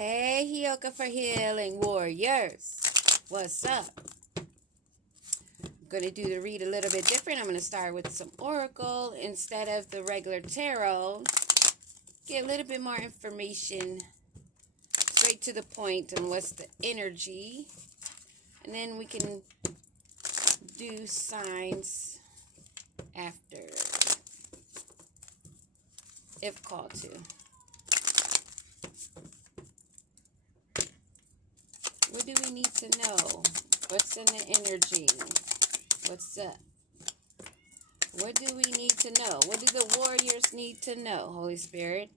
Hey, Hioka for Healing Warriors. What's up? I'm going to do the read a little bit different. I'm going to start with some Oracle instead of the regular tarot. Get a little bit more information straight to the point on what's the energy. And then we can do signs after, if called to. What do we need to know? What's in the energy? What's up? What do we need to know? What do the warriors need to know, Holy Spirit?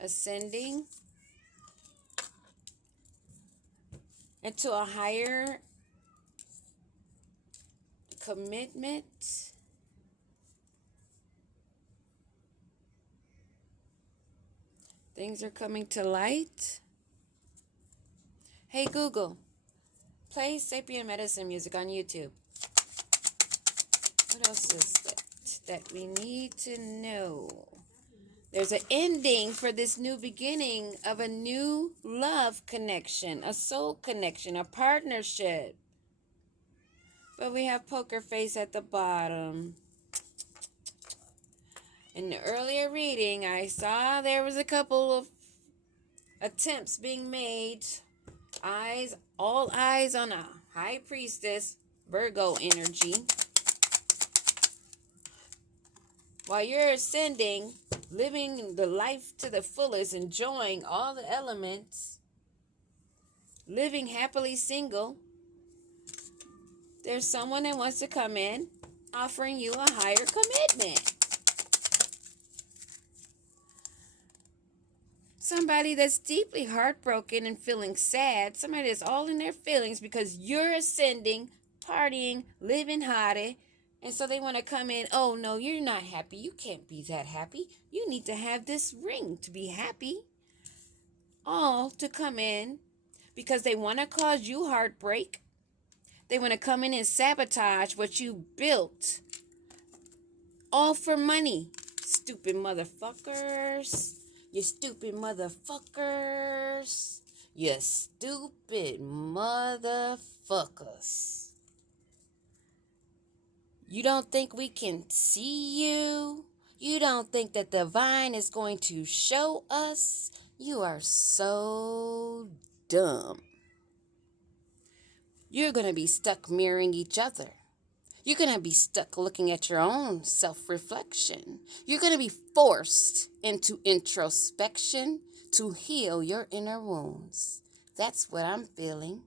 Ascending into a higher commitment. Things are coming to light. Hey, Google, play Sapien Medicine music on YouTube. What else is that we need to know? There's an ending for this new beginning of a new love connection, a soul connection, a partnership. But we have poker face at the bottom. In the earlier reading, I saw there was a couple of attempts being made. All eyes on a high priestess, Virgo energy. While you're ascending, living the life to the fullest, enjoying all the elements, living happily single, there's someone that wants to come in offering you a higher commitment. Somebody that's deeply heartbroken and feeling sad. Somebody that's all in their feelings because you're ascending, partying, living hottie. And so they want to come in. Oh, no, you're not happy. You can't be that happy. You need to have this ring to be happy. All to come in because they want to cause you heartbreak. They want to come in and sabotage what you built. All for money. Stupid motherfuckers. You stupid motherfuckers. You stupid motherfuckers. You don't think we can see you? You don't think that the divine is going to show us? You are so dumb. You're going to be stuck mirroring each other. You're going to be stuck looking at your own self-reflection. You're going to be forced into introspection to heal your inner wounds. That's what I'm feeling.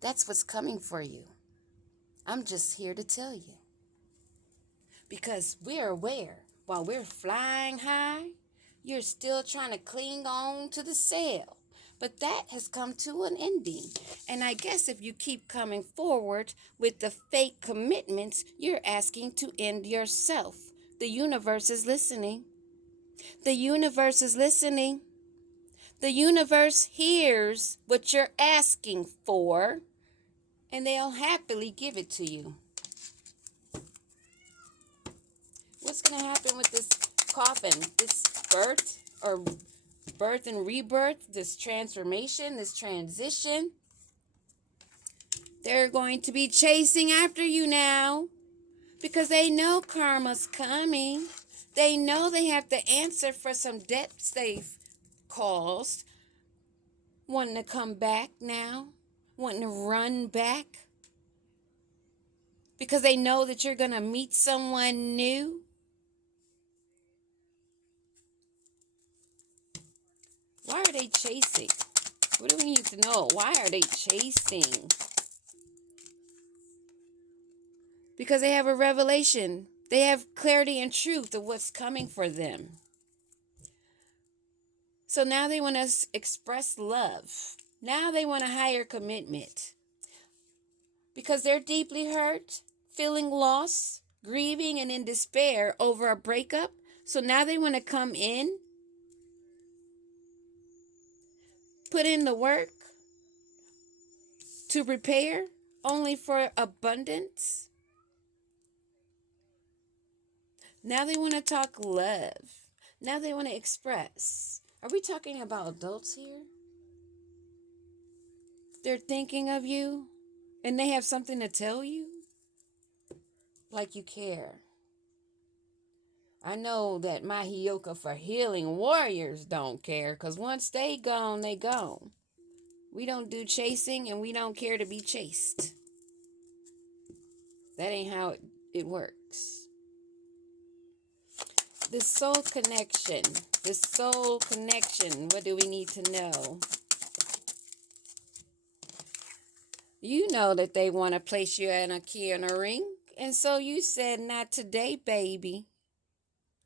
That's what's coming for you. I'm just here to tell you. Because we're aware, while we're flying high, you're still trying to cling on to the sail. But that has come to an ending. And I guess if you keep coming forward with the fake commitments, you're asking to end yourself. The universe is listening. The universe is listening. The universe hears what you're asking for, and they'll happily give it to you. What's going to happen with this coffin, this birth and rebirth, this transformation, this transition? They're going to be chasing after you now because they know karma's coming. They know they have to answer for some debts they've caused. Wanting to come back now, wanting to run back because they know that you're going to meet someone new. Why are they chasing? What do we need to know? Why are they chasing? Because they have a revelation. They have clarity and truth of what's coming for them. So now they want to express love. Now they want a higher commitment. Because they're deeply hurt, feeling lost, grieving, and in despair over a breakup. So now they want to come in, put in the work to repair, only for abundance. Now they want to talk love. Now they want to express. Are we talking about adults here? they're thinking of you and they have something to tell you, like you care. I know that my Hioka for healing warriors don't care, because once they gone, they gone. We don't do chasing, and we don't care to be chased. That ain't how it works. The soul connection. The soul connection. What do we need to know? You know that they want to place you in a key and a ring. And so you said, not today, baby.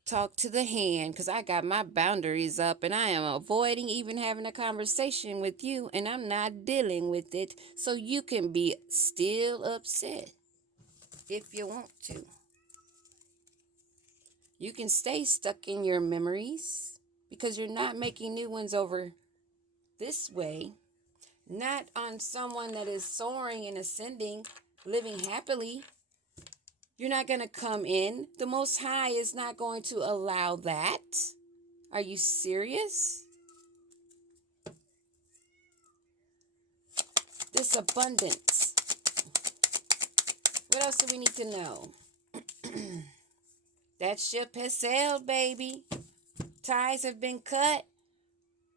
Talk to the hand, because I got my boundaries up and I am avoiding even having a conversation with you, and I'm not dealing with it, so you can be still upset if you want to. You can stay stuck in your memories because you're not making new ones over this way, not on someone that is soaring and ascending, living happily. You're not going to come in. The Most High is not going to allow that. Are you serious? This abundance. What else do we need to know? That ship has sailed, baby. Ties have been cut.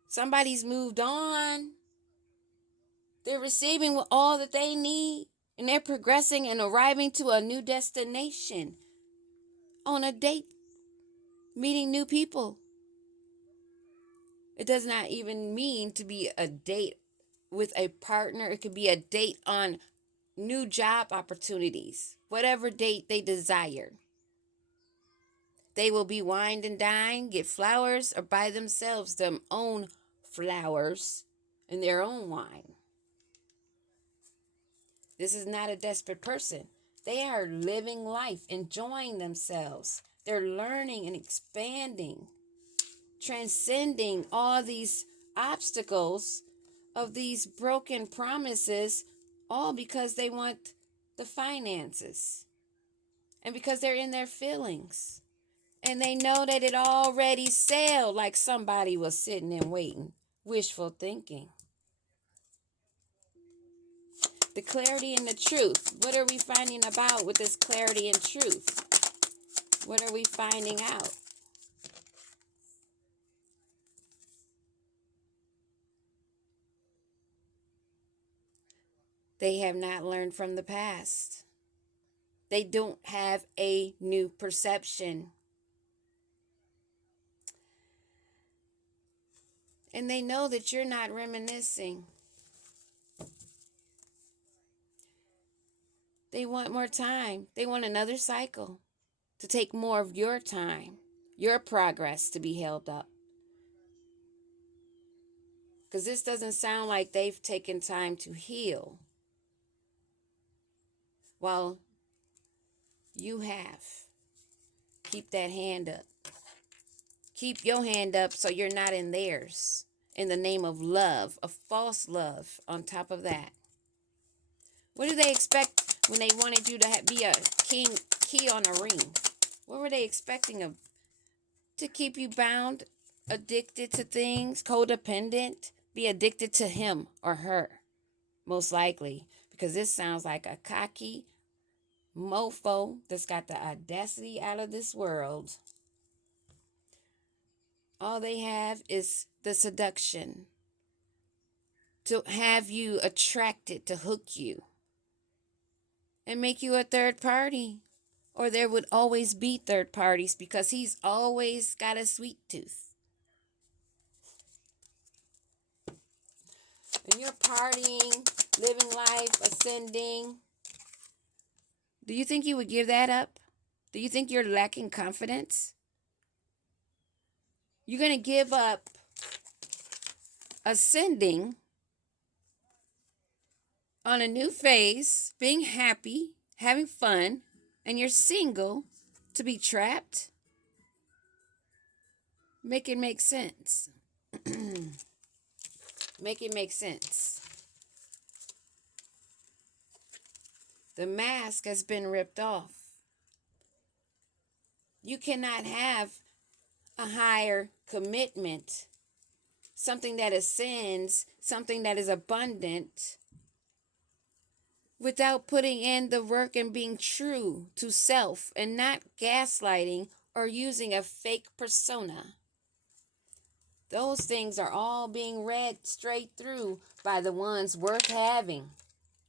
Somebody's moved on. They're receiving all that they need. And they're progressing and arriving to a new destination. On a date. Meeting new people. It does not even mean to be a date with a partner. It could be a date on new job opportunities. Whatever date they desire. They will be wined and dined, get flowers, or buy themselves their own flowers and their own wine. This is not a desperate person. They are living life, enjoying themselves. They're learning and expanding, transcending all these obstacles of these broken promises, all because they want the finances and because they're in their feelings. And they know that it already sailed, like somebody was sitting and waiting. Wishful thinking. The clarity and the truth. What are we finding about with this clarity and truth? What are we finding out? They have not learned from the past. They don't have a new perception. And they know that you're not reminiscing. They want more time. They want another cycle to take more of your time, your progress to be held up. Because this doesn't sound like they've taken time to heal. Well, you have. Keep that hand up. Keep your hand up so you're not in theirs. In the name of love, of false love on top of that. What do they expect when they wanted you to be a key on a ring? What were they expecting of? To keep you bound, addicted to things, codependent, be addicted to him or her, most likely. Because this sounds like a cocky mofo that's got the audacity out of this world. All they have is the seduction to have you attracted, to hook you and make you a third party. Or there would always be third parties because he's always got a sweet tooth. And you're partying, living life, ascending. Do you think you would give that up? Do you think you're lacking confidence? You're going to give up ascending on a new phase, being happy, having fun, and you're single to be trapped? Make it make sense. Make it make sense. The mask has been ripped off. You cannot have a higher commitment, something that ascends, something that is abundant, without putting in the work and being true to self and not gaslighting or using a fake persona. Those things are all being read straight through by the ones worth having.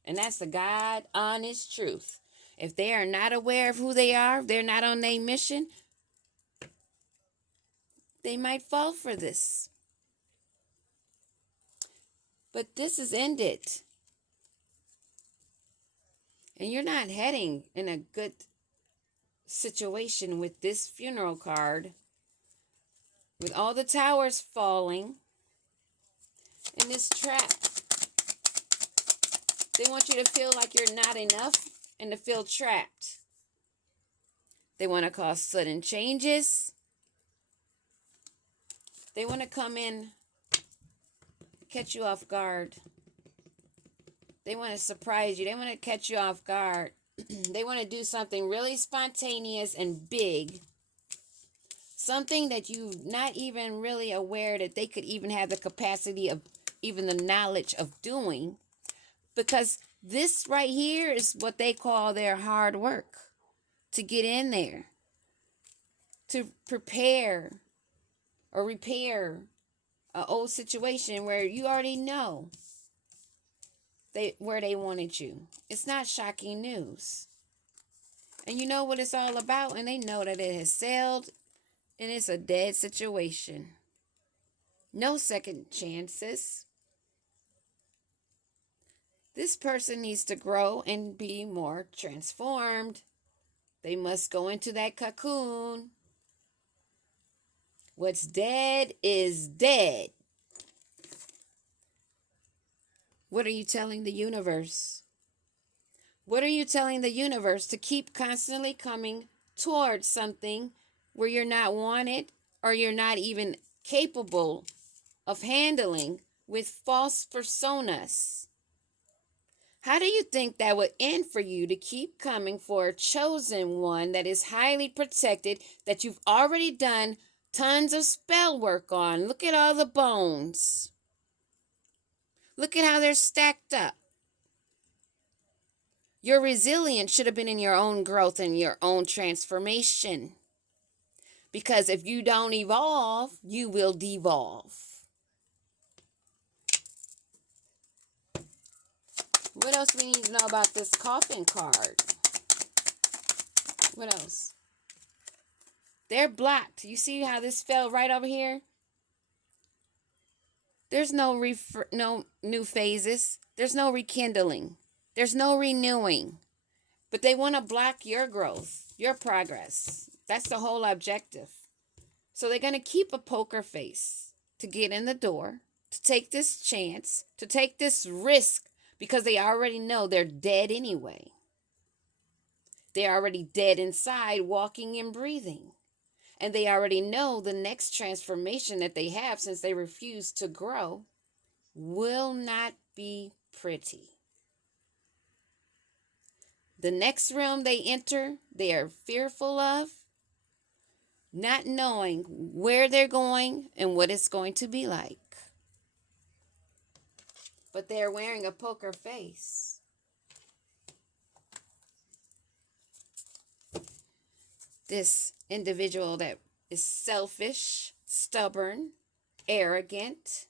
And that's the God honest truth. If they are not aware of who they are, if they're not on their mission, they might fall for this. But this is ended. And you're not heading in a good situation with this funeral card. With all the towers falling in this trap. They want you to feel like you're not enough and to feel trapped. They want to cause sudden changes. They want to come in, catch you off guard. They want to surprise you. They want to catch you off guard. They want to do something really spontaneous and big. Something that you're not even really aware that they could even have the capacity of, even the knowledge of doing. Because this right here is what they call their hard work. To get in there. To prepare or repair an old situation where you already know where they wanted you. It's not shocking news. And you know what it's all about, and they know that it has sailed, and it's a dead situation. No second chances. This person needs to grow and be more transformed. They must go into that cocoon. What's dead is dead. What are you telling the universe? What are you telling the universe to keep constantly coming towards something where you're not wanted or you're not even capable of handling with false personas? How do you think that would end for you to keep coming for a chosen one that is highly protected, that you've already done tons of spell work on? Look at all the bones. Look at how they're stacked up. Your resilience should have been in your own growth and your own transformation. Because if you don't evolve, you will devolve. What else we need to know about this coffin card? What else? They're blocked. You see how this fell right over here? There's no new phases. There's no rekindling. There's no renewing. But they want to block your growth, your progress. That's the whole objective. So they're going to keep a poker face to get in the door, to take this chance, to take this risk, because they already know they're dead anyway. They're already dead inside, walking and breathing. And they already know the next transformation that they have, since they refuse to grow, will not be pretty. The next realm they enter, they are fearful of, not knowing where they're going and what it's going to be like. But they're wearing a poker face. This individual that is selfish, stubborn, arrogant,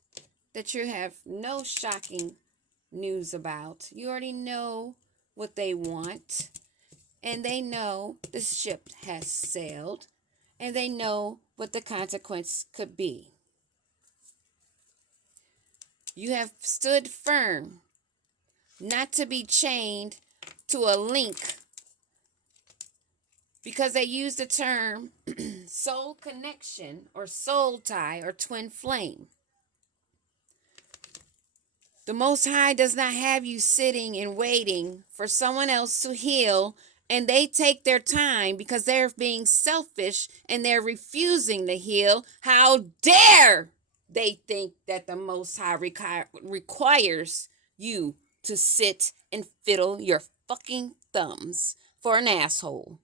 that you have no shocking news about. You already know what they want, and they know the ship has sailed, and they know what the consequence could be. You have stood firm, not to be chained to a link, because they use the term soul connection or soul tie or twin flame. The Most High does not have you sitting and waiting for someone else to heal, and they take their time because they're being selfish and they're refusing to heal. How dare they think that the Most High requires you to sit and fiddle your fucking thumbs for an asshole?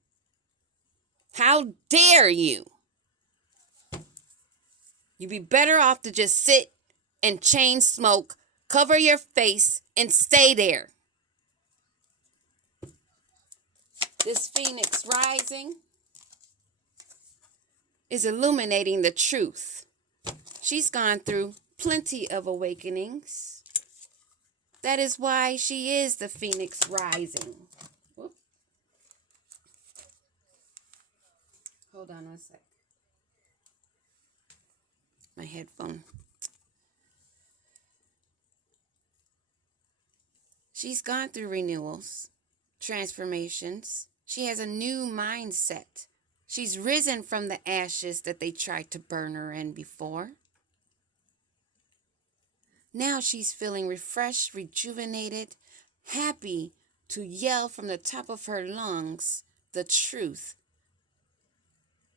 How dare you? You'd be better off to just sit and chain smoke, cover your face, and stay there. This Phoenix rising is illuminating the truth. She's gone through plenty of awakenings. That is why she is the Phoenix rising. Whoop. Hold on one sec. My headphone. She's gone through renewals, transformations. She has a new mindset. She's risen from the ashes that they tried to burn her in before. Now she's feeling refreshed, rejuvenated, happy to yell from the top of her lungs the truth,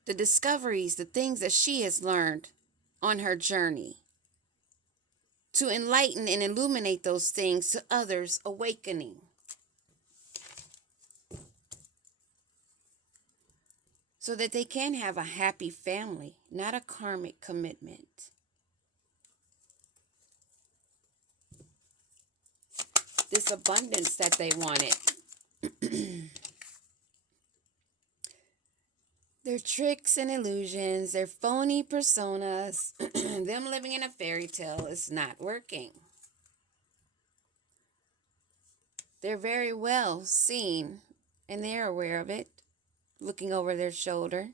the discoveries, the things that she has learned on her journey, to enlighten and illuminate those things to others awakening. So that they can have a happy family, not a karmic commitment. This abundance that they wanted. Their tricks and illusions, their phony personas, them living in a fairy tale is not working. They're very well seen, and they're aware of it, looking over their shoulder,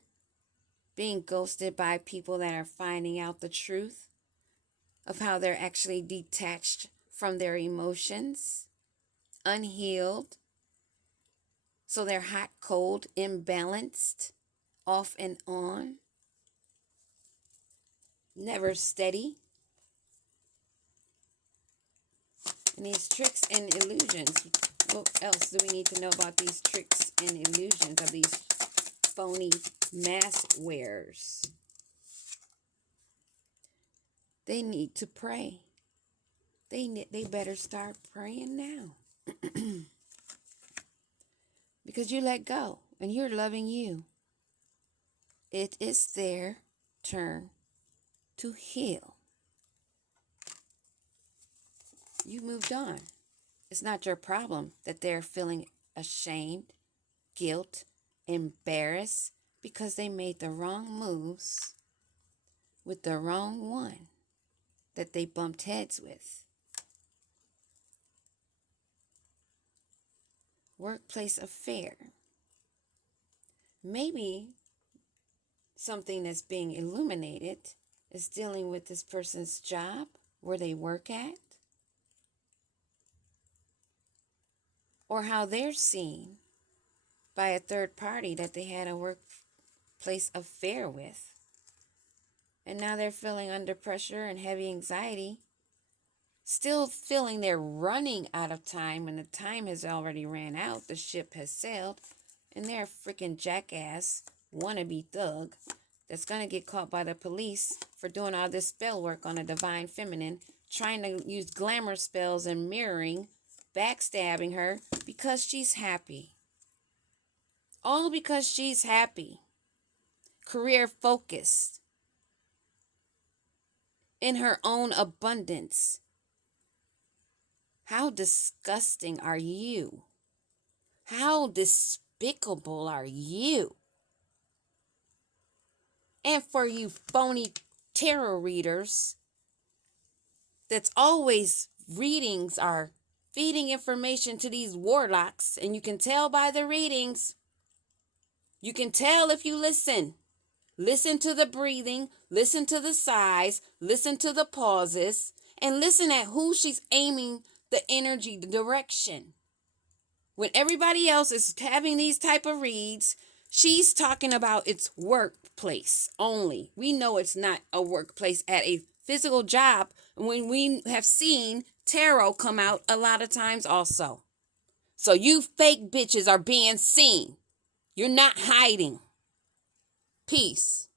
being ghosted by people that are finding out the truth of how they're actually detached from their emotions, unhealed. So they're hot, cold, imbalanced, off and on, never steady. And these tricks and illusions, what else do we need to know about these tricks and illusions of these phony mask wearers? They need to pray. They better start praying now. Because you let go and you're loving you. It is their turn to heal. You moved on. It's not your problem that they're feeling ashamed, guilt, embarrassed because they made the wrong moves with the wrong one that they bumped heads with. Workplace affair. Maybe something that's being illuminated is dealing with this person's job, where they work at, or how they're seen by a third party that they had a workplace affair with. And now they're feeling under pressure and heavy anxiety, still feeling they're running out of time when the time has already ran out, the ship has sailed, and they're a freaking jackass, wannabe thug that's going to get caught by the police for doing all this spell work on a divine feminine, trying to use glamour spells and mirroring, backstabbing her because she's happy. All because she's happy. Career focused. In her own abundance. How disgusting are you? How despicable are you? And for you phony tarot readers, that's always readings are feeding information to these warlocks, and you can tell by the readings. You can tell if you listen. Listen to the breathing, listen to the sighs, listen to the pauses, and listen at who she's aiming the energy, the direction. When everybody else is having these type of reads, she's talking about its workplace only. We know it's not a workplace at a physical job when we have seen tarot come out a lot of times also. So you fake bitches are being seen. You're not hiding. Peace.